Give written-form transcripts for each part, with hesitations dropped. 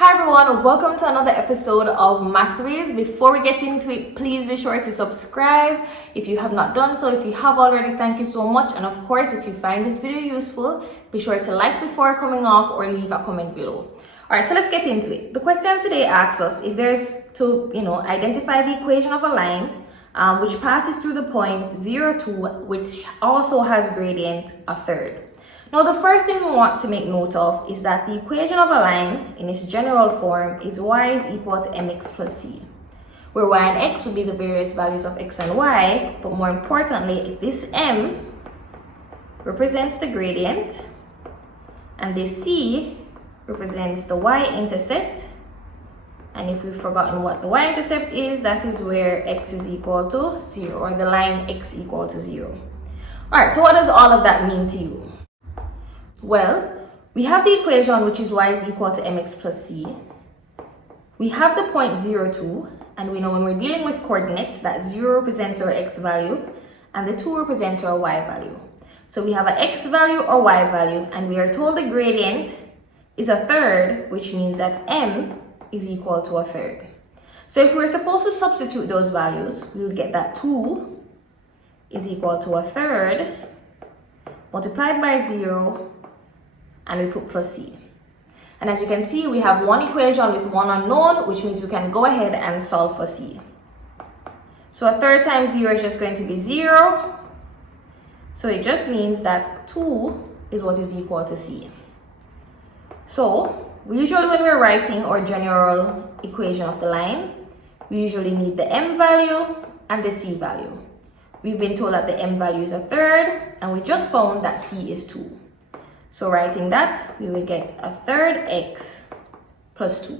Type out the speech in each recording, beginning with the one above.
Hi everyone, welcome to another episode of Mathways. Before we get into it, please be sure to subscribe if you have not done so. If you have already, thank you so much. And of course, if you find this video useful, be sure to like before coming off or leave a comment below. Alright, so let's get into it. The question today asks us if there's to, identify the equation of a line which passes through the point 0, 2, which also has gradient a third. Now, the first thing we want to make note of is that the equation of a line in its general form is y is equal to mx plus c, where y and x would be the various values of x and y, but more importantly, this m represents the gradient, and this c represents the y-intercept. And if we've forgotten what the y-intercept is, that is where x is equal to 0, or the line x equal to 0. All right, so what does all of that mean to you? Well, we have the equation which is y is equal to mx plus c. We have the point 0, 2, and we know when we're dealing with coordinates that 0 represents our x value and the 2 represents our y value. So we have an x value or y value, and we are told the gradient is a third, which means that m is equal to a third. So if we're supposed to substitute those values, we would get that 2 is equal to a third multiplied by 0, and we put plus c. And as you can see, we have one equation with one unknown, which means we can go ahead and solve for c. So a third times 0 is just going to be 0. So it just means that 2 is what is equal to c. So usually when we're writing our general equation of the line, we usually need the m value and the c value. We've been told that the m value is a third, and we just found that c is 2. So writing that, we will get a third x plus 2.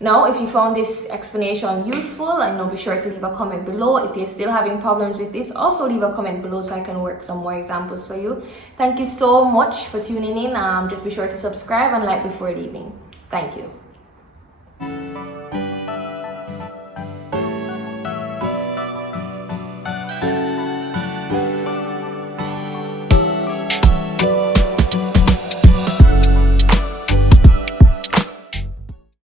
Now, if you found this explanation useful, be sure to leave a comment below. If you're still having problems with this, also leave a comment below so I can work some more examples for you. Thank you so much for tuning in. Just be sure to subscribe and like before leaving. Thank you.